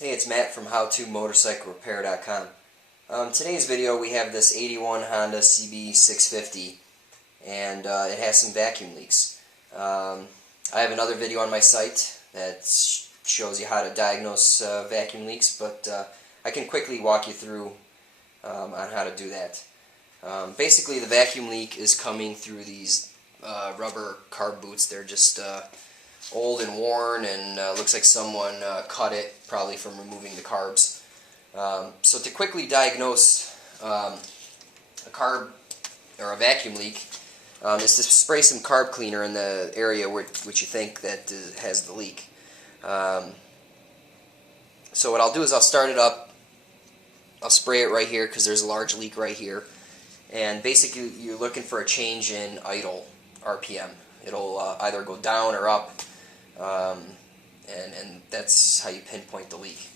Hey, it's Matt from HowToMotorcycleRepair.com. Today's video we have this 81 Honda CB650 and it has some vacuum leaks. I have another video on my site that shows you how to diagnose vacuum leaks, but I can quickly walk you through on how to do that. Basically, the vacuum leak is coming through these rubber carb boots. They're just old and worn, and looks like someone cut it, probably from removing the carbs. So to quickly diagnose a carb or a vacuum leak is to spray some carb cleaner in the area which you think that has the leak. So what I'll do is I'll start it up. I'll spray it right here because there's a large leak right here, and basically you're looking for a change in idle RPM. It'll either go down or up. And that's how you pinpoint the leak.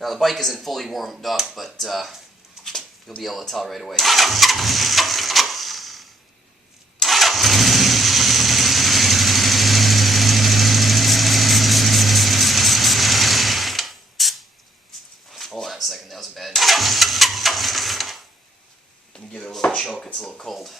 Now the bike isn't fully warmed up, but you'll be able to tell right away. Hold on a second, that was bad. Let me give it a little choke, it's a little cold.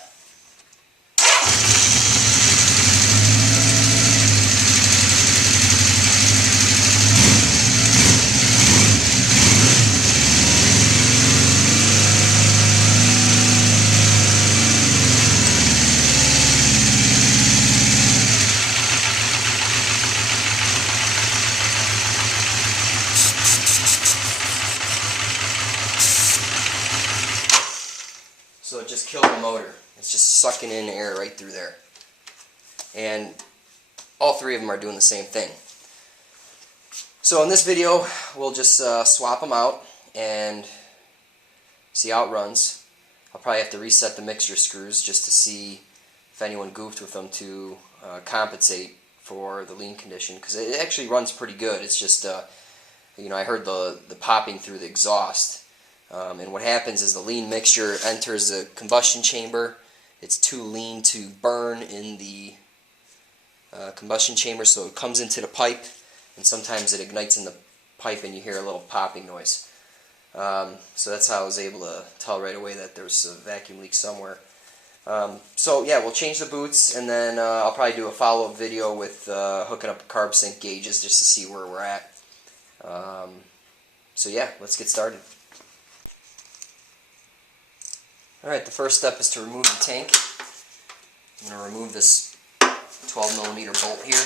So it just killed the motor. It's just sucking in air right through there. And all three of them are doing the same thing. So in this video, we'll just swap them out and see how it runs. I'll probably have to reset the mixture screws just to see if anyone goofed with them to compensate for the lean condition, because it actually runs pretty good. It's just, you know, I heard the popping through the exhaust. And what happens is the lean mixture enters the combustion chamber. It's too lean to burn in the combustion chamber, so it comes into the pipe, and sometimes it ignites in the pipe and you hear a little popping noise. So that's how I was able to tell right away that there's a vacuum leak somewhere. So yeah, we'll change the boots, and then I'll probably do a follow-up video with hooking up the carb sync gauges just to see where we're at. So yeah, let's get started. Alright, the first step is to remove the tank. I'm going to remove this 12mm bolt here.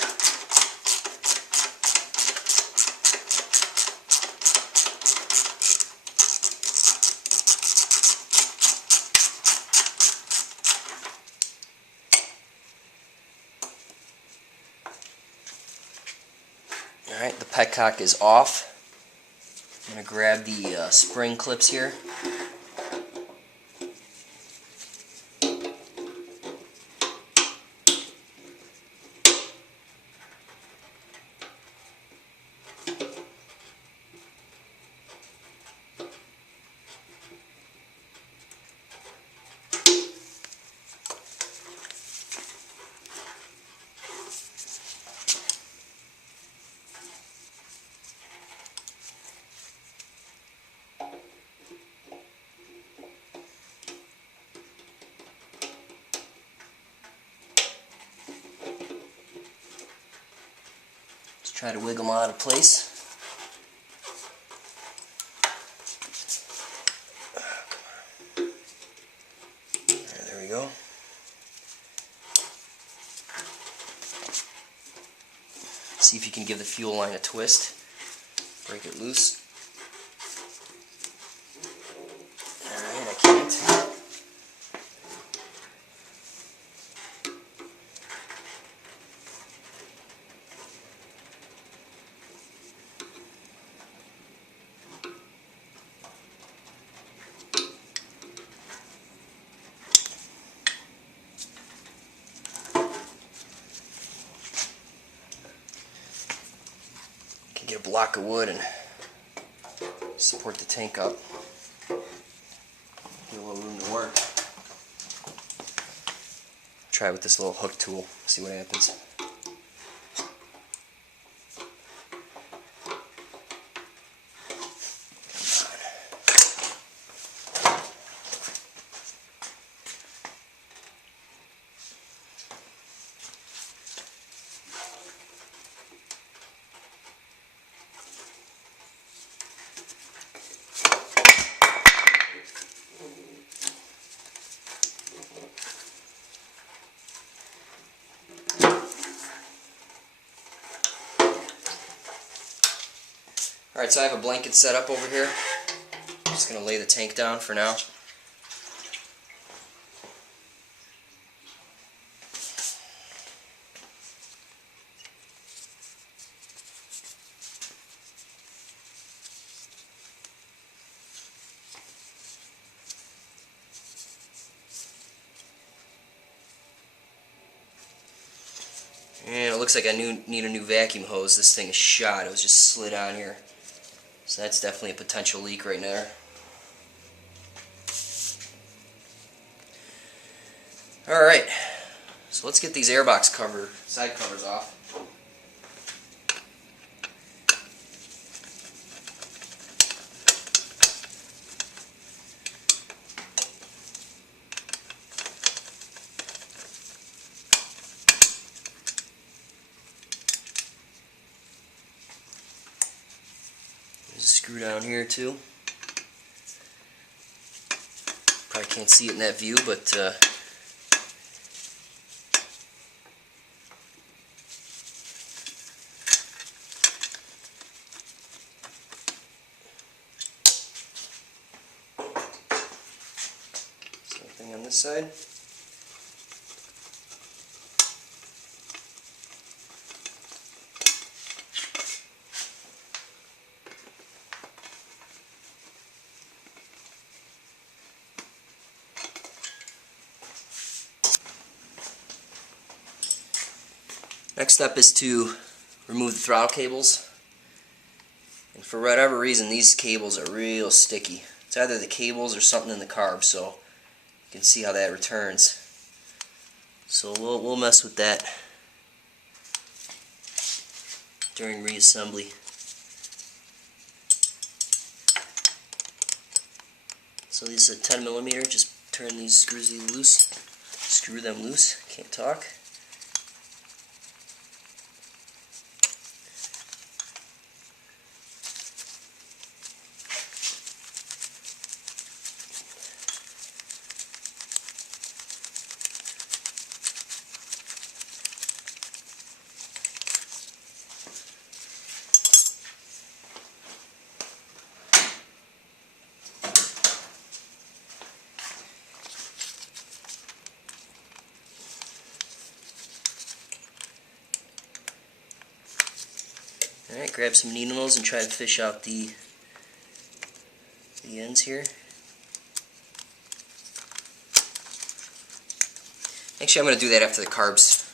Alright, the petcock is off. I'm going to grab the spring clips here. Try to wiggle them out of place. There we go. See if you can give the fuel line a twist. Break it loose. Alright, I can't. Get a block of wood and support the tank up. Get a little room to work. Try with this little hook tool, see what happens. Alright, so I have a blanket set up over here. I'm just going to lay the tank down for now. And it looks like I need a new vacuum hose. This thing is shot. It was just slid on here. So that's definitely a potential leak right there. Alright, so let's get these Airbox side covers off. There's a screw down here too. Probably can't see it in that view, but same thing on this side. Next step is to remove the throttle cables. And for whatever reason, these cables are real sticky. It's either the cables or something in the carb, so you can see how that returns. So we'll mess with that during reassembly. So these are 10mm. Just turn these screws loose. Screw them loose. Can't talk. Alright, grab some needles and try to fish out the ends here. Actually, I'm going to do that after the carbs.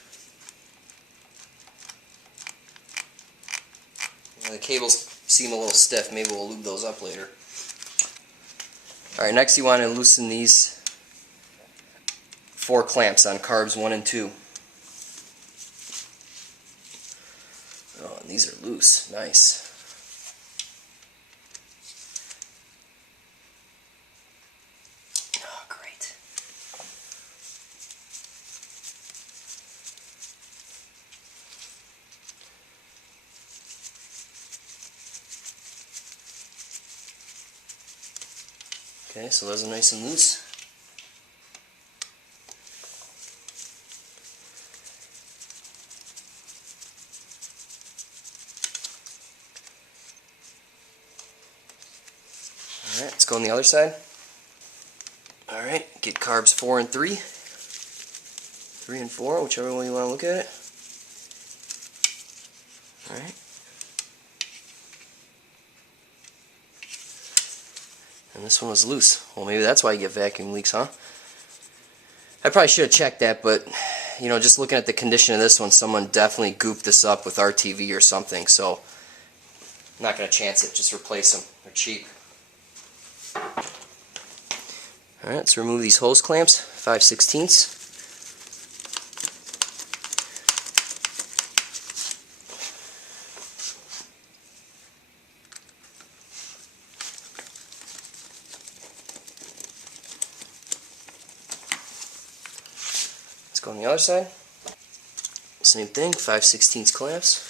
The cables seem a little stiff. Maybe we'll lube those up later. Alright, next you want to loosen these 4 clamps on carbs 1 and 2. Oh, and these are loose. Nice. Oh, great. Okay, so those are nice and loose. Alright, let's go on the other side. Alright, get carbs 4 and 3. 3 and 4, whichever one you want to look at it. Alright. And this one was loose. Well, maybe that's why you get vacuum leaks, huh? I probably should have checked that, but you know, just looking at the condition of this one, someone definitely gooped this up with RTV or something, so I'm not going to chance it. Just replace them. They're cheap. Alright, let's remove these hose clamps, 5/16. Let's go on the other side. Same thing, 5/16 clamps.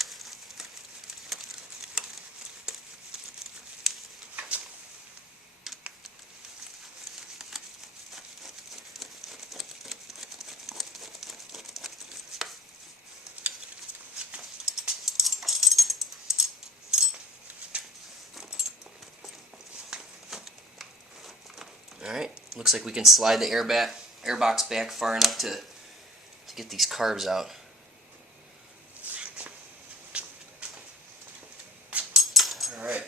Looks like we can slide the airbox back far enough to get these carbs out. Alright.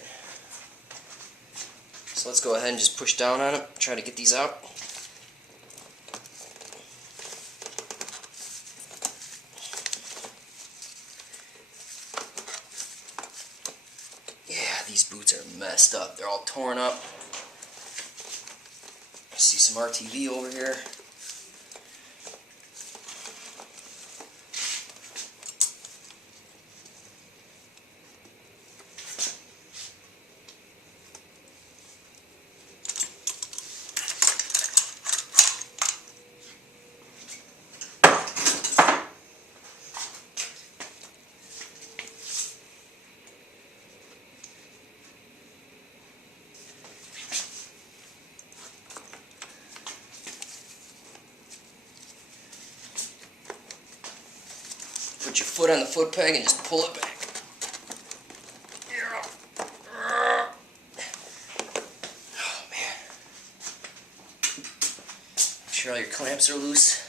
So let's go ahead and just push down on it, try to get these out. Yeah, these boots are messed up. They're all torn up. See some RTV over here. Put your foot on the foot peg and just pull it back. Oh man. Make sure all your clamps are loose.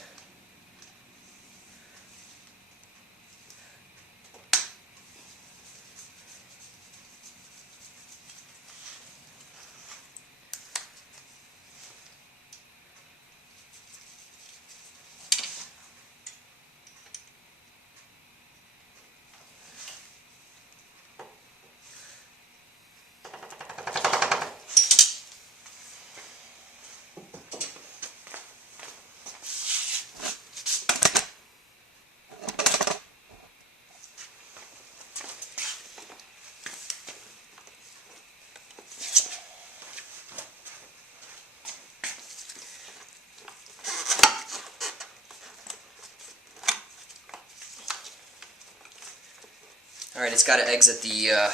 Alright, it's got to exit the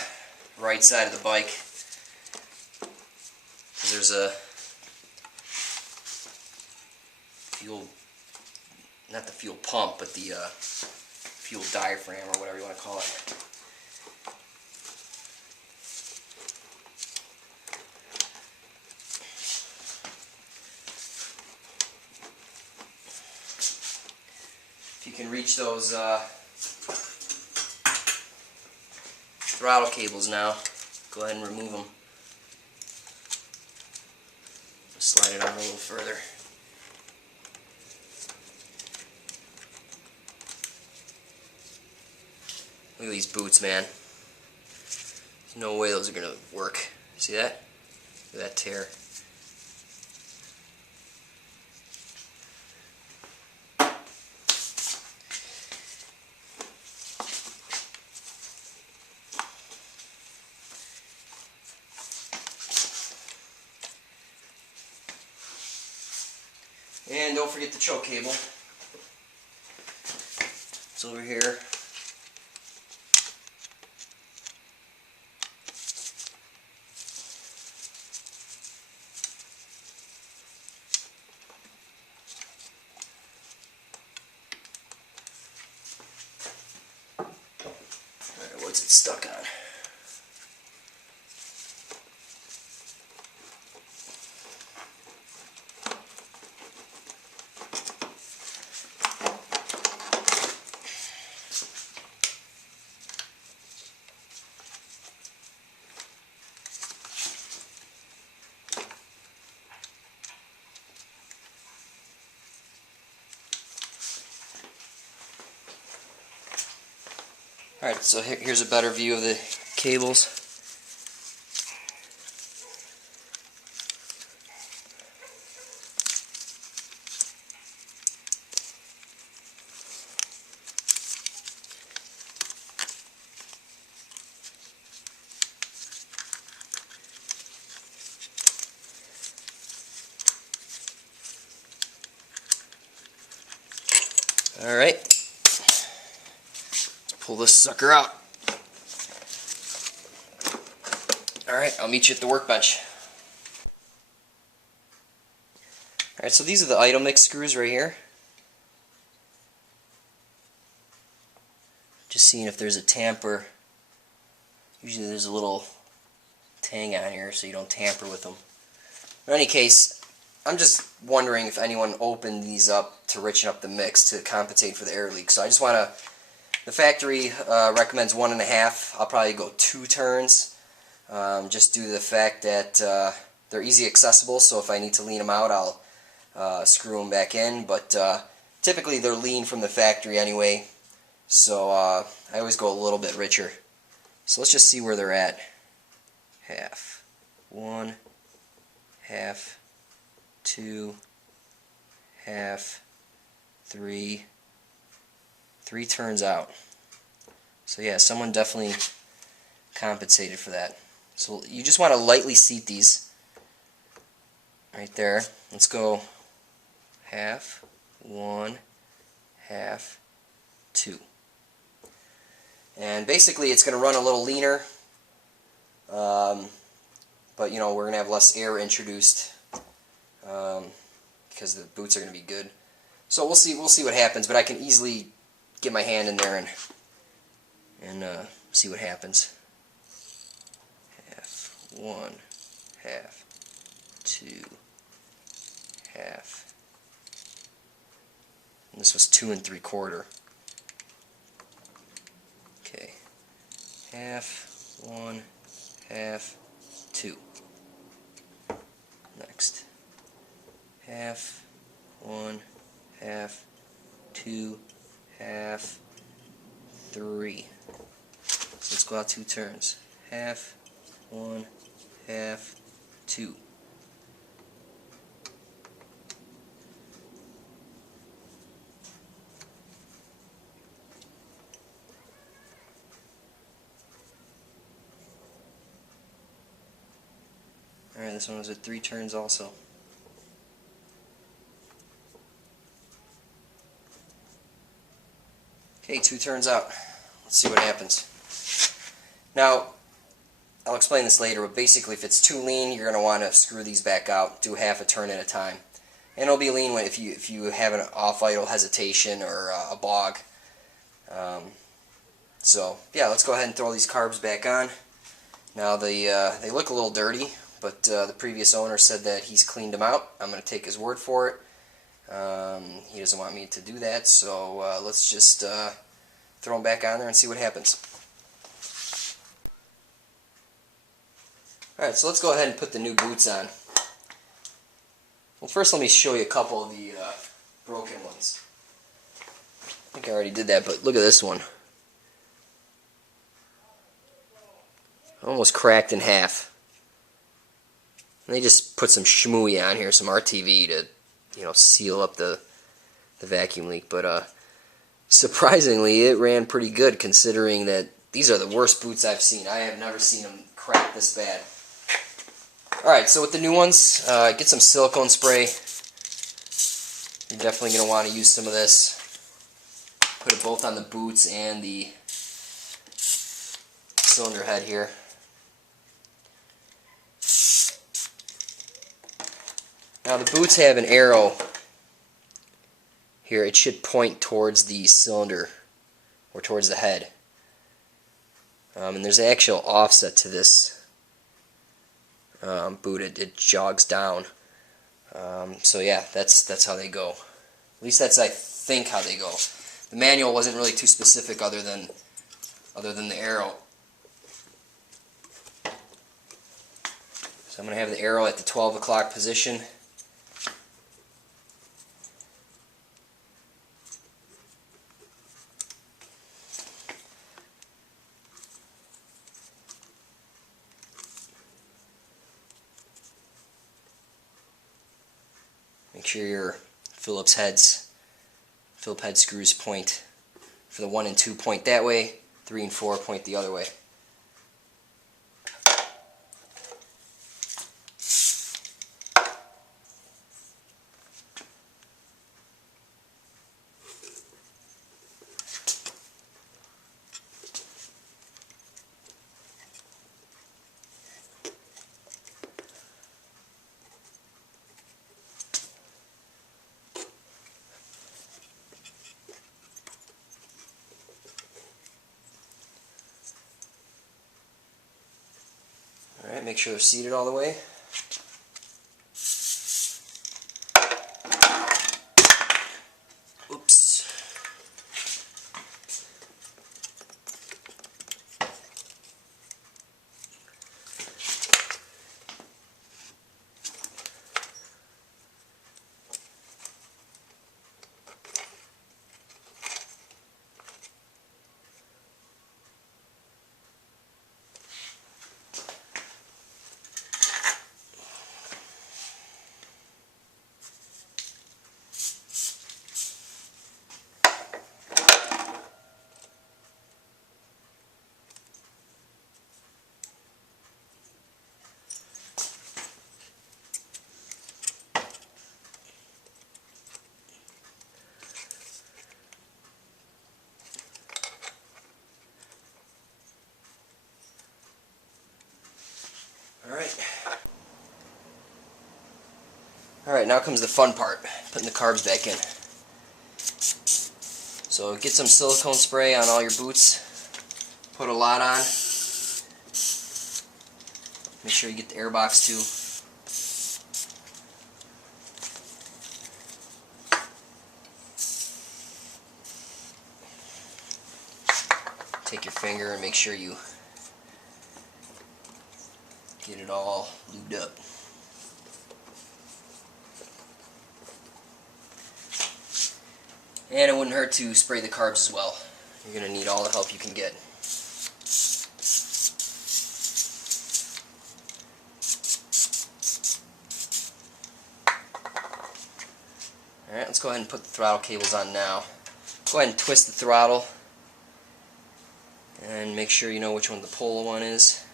right side of the bike. There's a fuel, not the fuel pump, but the fuel diaphragm, or whatever you want to call it. If you can reach those throttle cables now, go ahead and remove them. Slide it on a little further. Look at these boots, man. There's no way those are going to work. See that? Look at that tear. And don't forget the choke cable. It's over here. Alright, what's it stuck on? Alright, so here's a better view of the cables. Alright, let's pull this sucker out. Alright, I'll meet you at the workbench. Alright, so these are the idle mix screws right here. Just seeing if there's a tamper. Usually there's a little tang on here so you don't tamper with them. In any case, I'm just wondering if anyone opened these up to richen up the mix to compensate for the air leak. So I just want to, the factory recommends 1.5. I'll probably go 2 turns, just due to the fact that they're easy accessible, so if I need to lean them out, I'll screw them back in, but typically they're lean from the factory anyway, so I always go a little bit richer. So let's just see where they're at. Half, 1, half, 2, half, 3 turns out. So yeah, someone definitely compensated for that. So you just want to lightly seat these right there. Let's go half, 1, half, 2. And basically it's going to run a little leaner, but you know, we're going to have less air introduced because the boots are going to be good. So we'll see what happens, but I can easily get my hand in there and see what happens. Half, 1, half, 2, half. And this was 2 3/4. Okay, half, 1, half, 2. Next, half, 1, half, 2, half, 3. So let's go out 2 turns. Half, 1, half, 2. Alright, this one was at 3 turns also. Okay, 2 turns out. Let's see what happens. Now, I'll explain this later, but basically if it's too lean, you're going to want to screw these back out, do half a turn at a time. And it'll be lean if you have an off-idle hesitation or a bog. So, yeah, let's go ahead and throw these carbs back on. Now, they look a little dirty, but the previous owner said that he's cleaned them out. I'm going to take his word for it. He doesn't want me to do that, so let's just throw them back on there and see what happens. Alright, so let's go ahead and put the new boots on. Well, first let me show you a couple of the broken ones. I think I already did that, but look at this one. Almost cracked in half. And they just put some shmooey on here, some RTV to, you know, seal up the vacuum leak. But surprisingly, it ran pretty good considering that these are the worst boots I've seen. I have never seen them crack this bad. Alright, so with the new ones, get some silicone spray. You're definitely going to want to use some of this. Put it both on the boots and the cylinder head here. Now the boots have an arrow here. It should point towards the cylinder or towards the head. And there's an actual offset to this boot. It jogs down. So yeah, that's how they go. At least that's, I think, how they go. The manual wasn't really too specific other than the arrow. So I'm going to have the arrow at the 12 o'clock position. Make sure your Phillips head screws point for the 1 and 2 point that way, 3 and 4 point the other way. Alright, make sure they're seated all the way. Alright, now comes the fun part, putting the carbs back in. So get some silicone spray on all your boots, put a lot on, make sure you get the Airbox too. Take your finger and make sure you get it all lubed up. And it wouldn't hurt to spray the carbs as well. You're going to need all the help you can get. Alright, let's go ahead and put the throttle cables on now. Go ahead and twist the throttle and make sure you know which one the pull one is.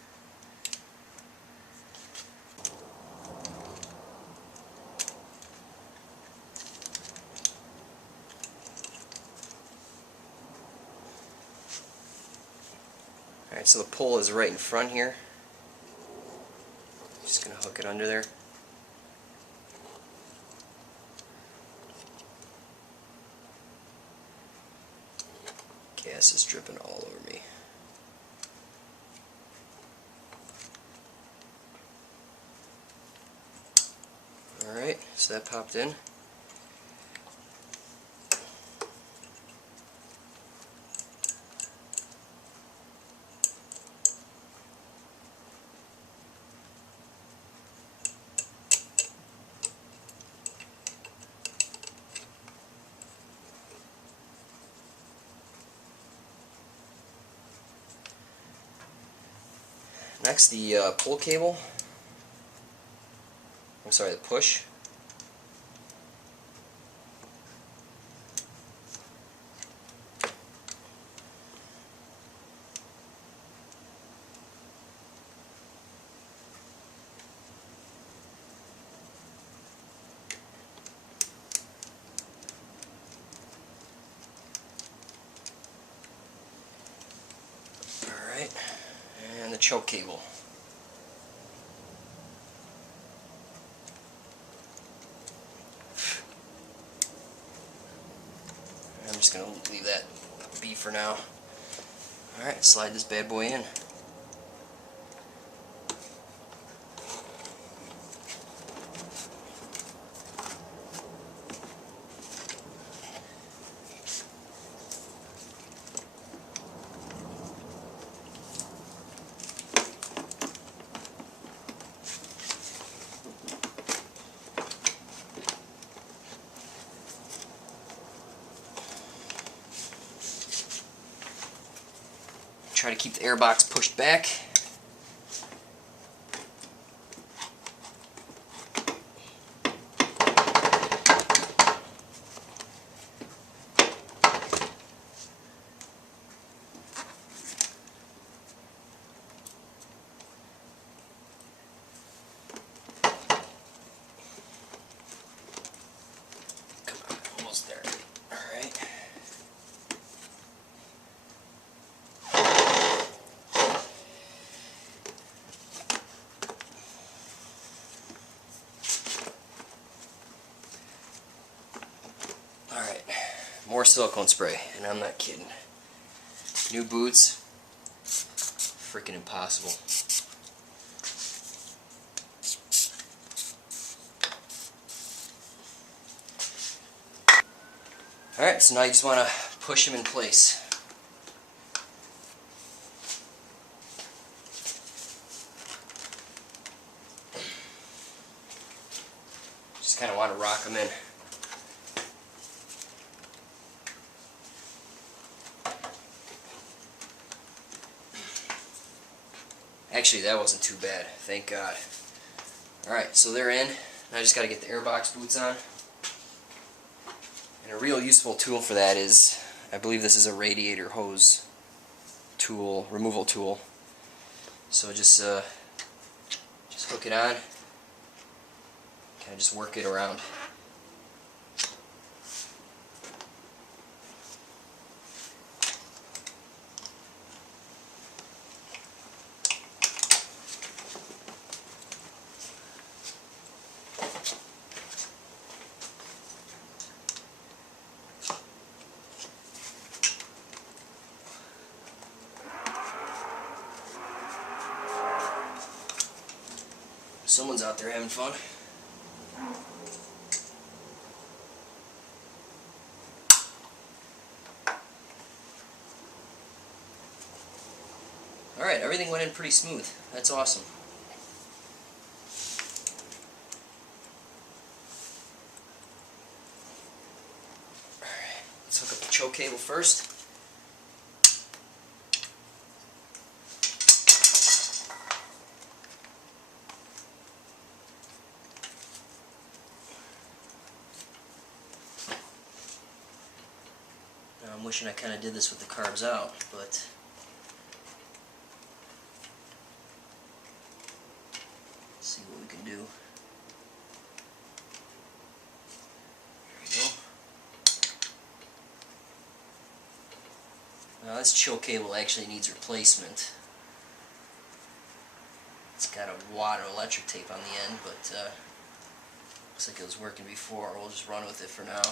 Alright, so the pull is right in front here. Just going to hook it under there. Gas is dripping all over me. Alright, so that popped in. Next, the pull cable. I'm sorry, the push. Alright, and the choke cable. I'm just going to leave that be for now. Alright, slide this bad boy in. Try to keep the Airbox pushed back. Come on, almost there. All right. Alright, more silicone spray, and I'm not kidding. New boots, freaking impossible. Alright, so now you just want to push them in place. Just kind of want to rock them in. Actually, that wasn't too bad, thank God. Alright, so they're in. Now I just got to get the Airbox boots on. And a real useful tool for that is, I believe this is a radiator hose tool, removal tool. So just hook it on, kind of just work it around. Someone's out there having fun. Alright, everything went in pretty smooth. That's awesome. Alright, let's hook up the choke cable first. Now, I'm wishing I kind of did this with the carbs out, but see what we can do. There we go. Now this choke cable actually needs replacement. It's got a wad of electric tape on the end, but looks like it was working before. We'll just run with it for now.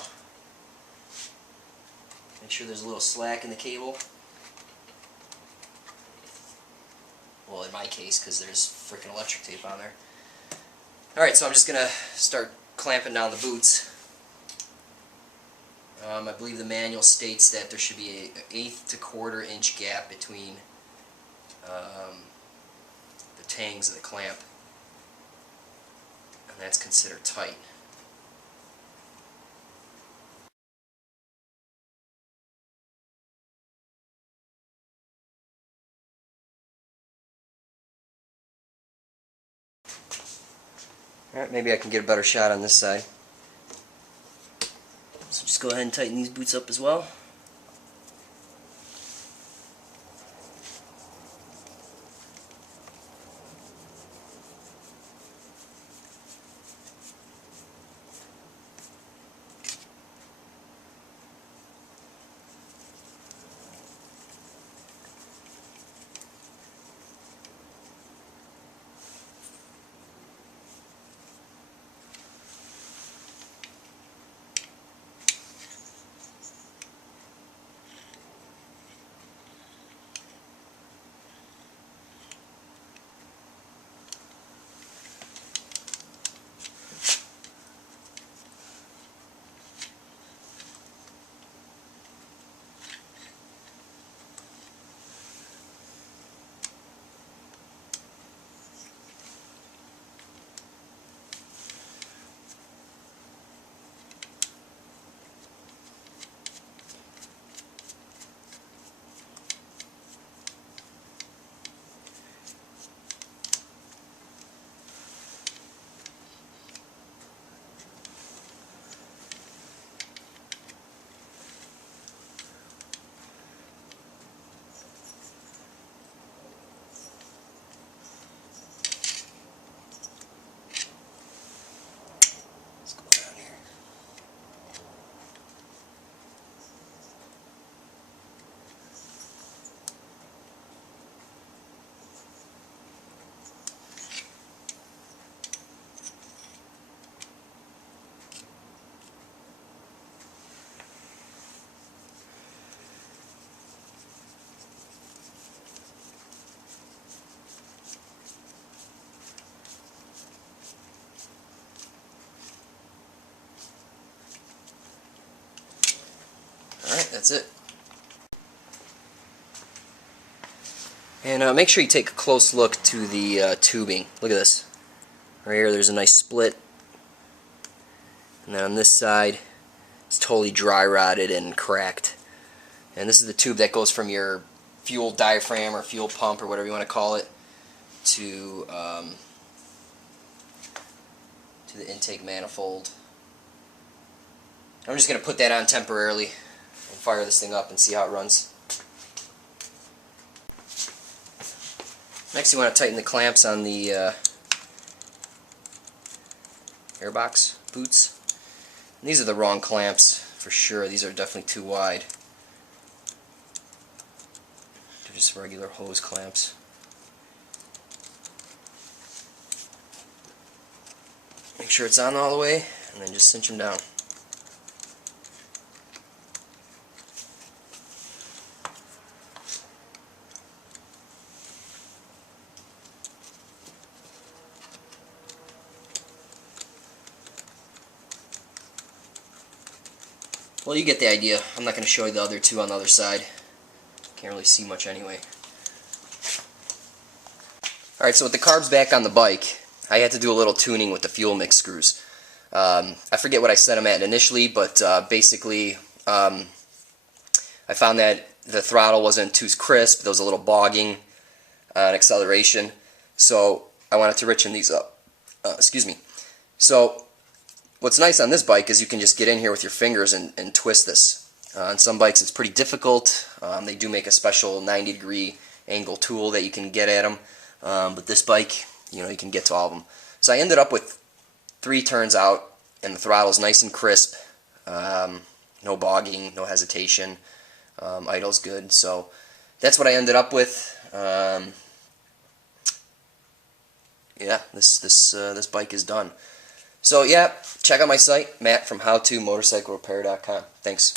Make sure there's a little slack in the cable. Well, in my case, because there's freaking electric tape on there. Alright, so I'm just going to start clamping down the boots. I believe the manual states that there should be an 1/8 to 1/4 inch gap between the tangs of the clamp, and that's considered tight. Alright, maybe I can get a better shot on this side. So just go ahead and tighten these boots up as well. Alright, that's it. And make sure you take a close look to the tubing. Look at this. Right here, there's a nice split. And then on this side, it's totally dry rotted and cracked. And this is the tube that goes from your fuel diaphragm or fuel pump or whatever you want to call it to the intake manifold. I'm just going to put that on temporarily and fire this thing up and see how it runs. Next, you want to tighten the clamps on the Airbox boots. And these are the wrong clamps for sure. These are definitely too wide. They're just regular hose clamps. Make sure it's on all the way, and then just cinch them down. Well, you get the idea. I'm not going to show you the other two on the other side. Can't really see much anyway. Alright, so with the carbs back on the bike, I had to do a little tuning with the fuel mix screws. I forget what I set them at initially, but basically I found that the throttle wasn't too crisp. There was a little bogging on acceleration, so I wanted to richen these up. Excuse me. So what's nice on this bike is you can just get in here with your fingers and twist this. On some bikes it's pretty difficult. They do make a special 90-degree angle tool that you can get at them. But this bike, you know, you can get to all of them. So I ended up with 3 turns out, and the throttle's nice and crisp. No bogging, no hesitation. Idle's good. So that's what I ended up with. Yeah, this bike is done. So yeah, check out my site, Matt from HowToMotorcycleRepair.com. Thanks.